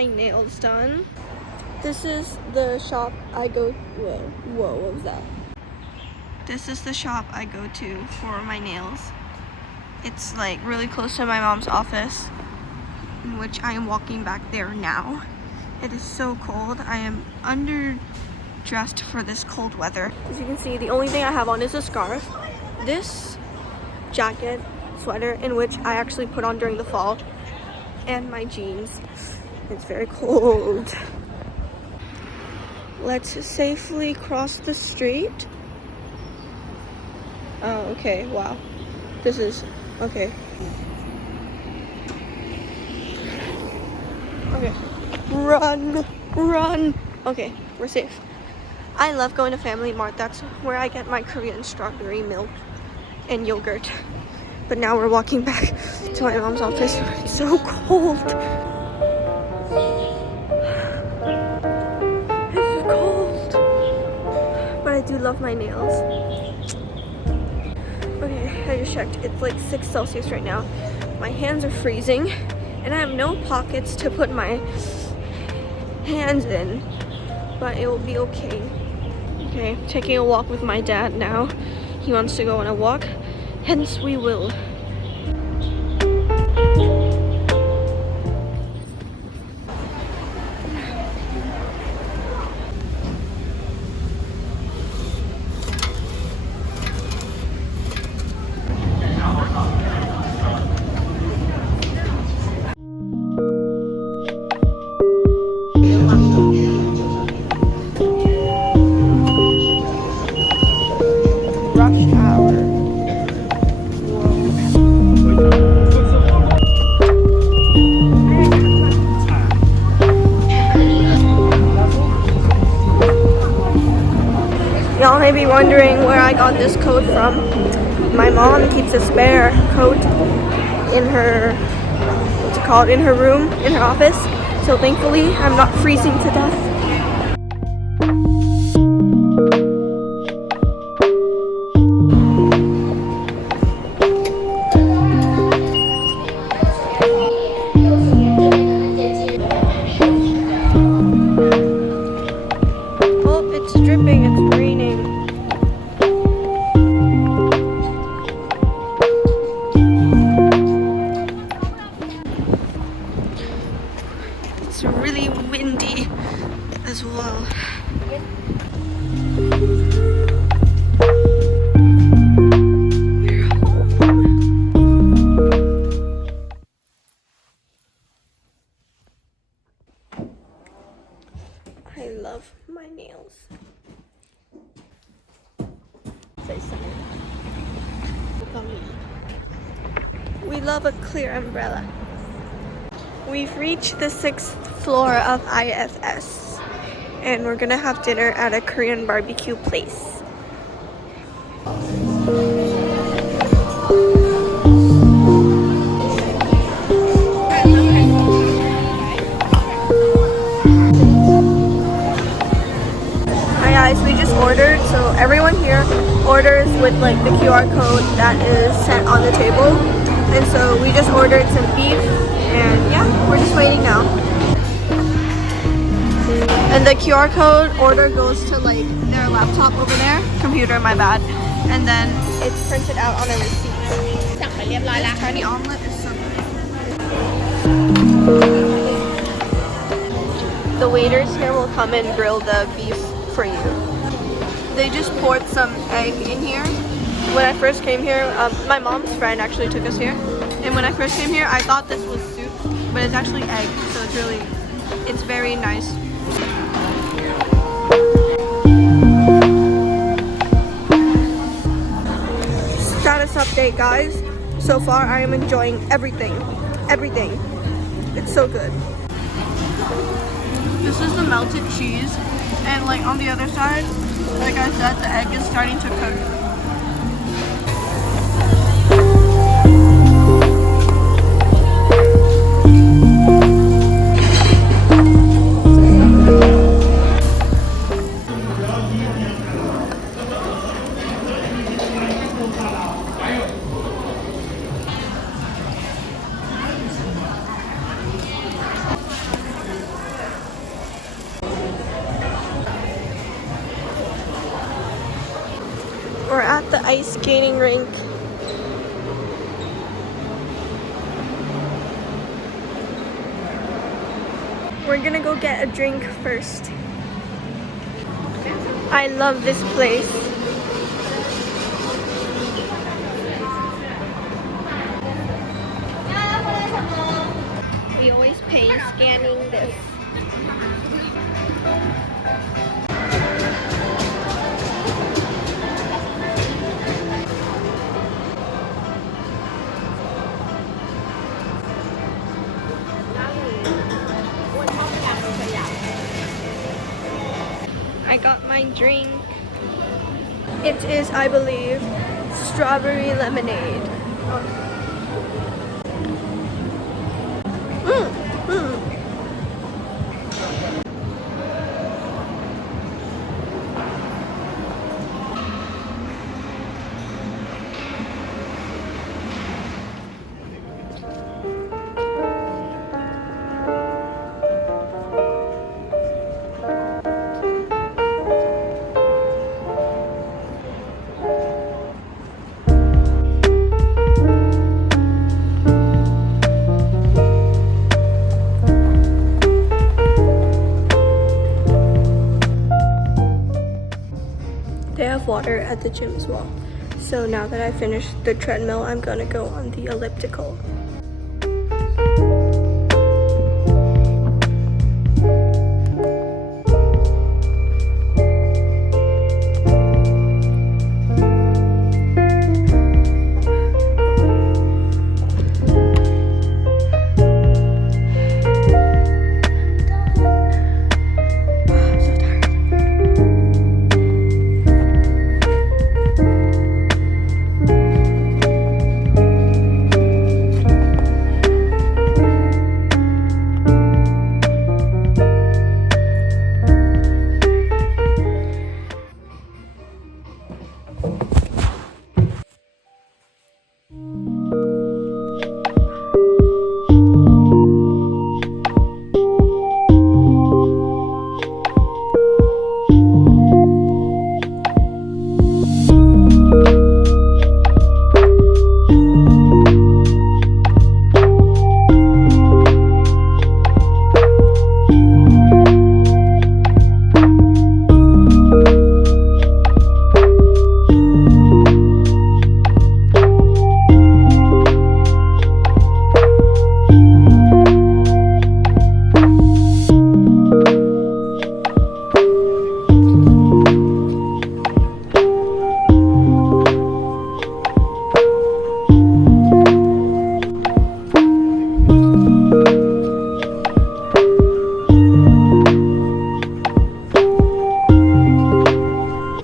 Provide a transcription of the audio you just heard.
my nails done. This is the shop I go. Whoa, what was that? This is the shop I go to for my nails. It's like really close to my mom's office, in which I am walking back there now. It is so cold. I am underdressed for this cold weather. As you can see, the only thing I have on is a scarf. This jacket, sweater, in which I actually put on during the fall, and my jeans. It's very cold. Let's safely cross the street. Oh, okay, wow. This is, okay. Okay, run, run. Okay, we're safe. I love going to Family Mart. That's where I get my Korean strawberry milk and yogurt. But now we're walking back to my mom's office. It's so cold. It's cold. But I do love my nails. Okay, I just checked. It's like 6 Celsius right now. My hands are freezing, and I have no pockets to put my hands in, but it will be okay. Okay, taking a walk with my dad now. He wants to go on a walk, hence we will. Y'all may be wondering where I got this coat from. My mom keeps a spare coat in her, what's it called, in her room, in her office. So thankfully, I'm not freezing to death. Oh, it's dripping, it's raining. It's really windy as well. We're home. I love my nails. We love a clear umbrella. We've reached the 6th floor of IFS, and we're gonna have dinner at a Korean barbecue place. Hi guys, we just ordered, so everyone here orders with like the QR code that is set on the table. And so we just ordered some beef, and yeah, we're just waiting now. And the QR code order goes to like their laptop over there, computer, my bad, and then it's printed out on a receipt. This tiny omelet is so good. The waiters here will come and grill the beef for you. They just poured some egg in here. When I first came here, my mom's friend actually took us here, and when I first came here I thought this was soup, but it's actually egg, so it's very nice. Status update, guys. So far I am enjoying everything. It's so good. This is the melted cheese, and like on the other side, like I said, the egg is starting to cook. ice skating rink. We're gonna go get a drink first. I love this place. We always pay scanning this. I got my drink. It is, I believe, strawberry lemonade. They have water at the gym as well. So now that I finished the treadmill, I'm gonna go on the elliptical.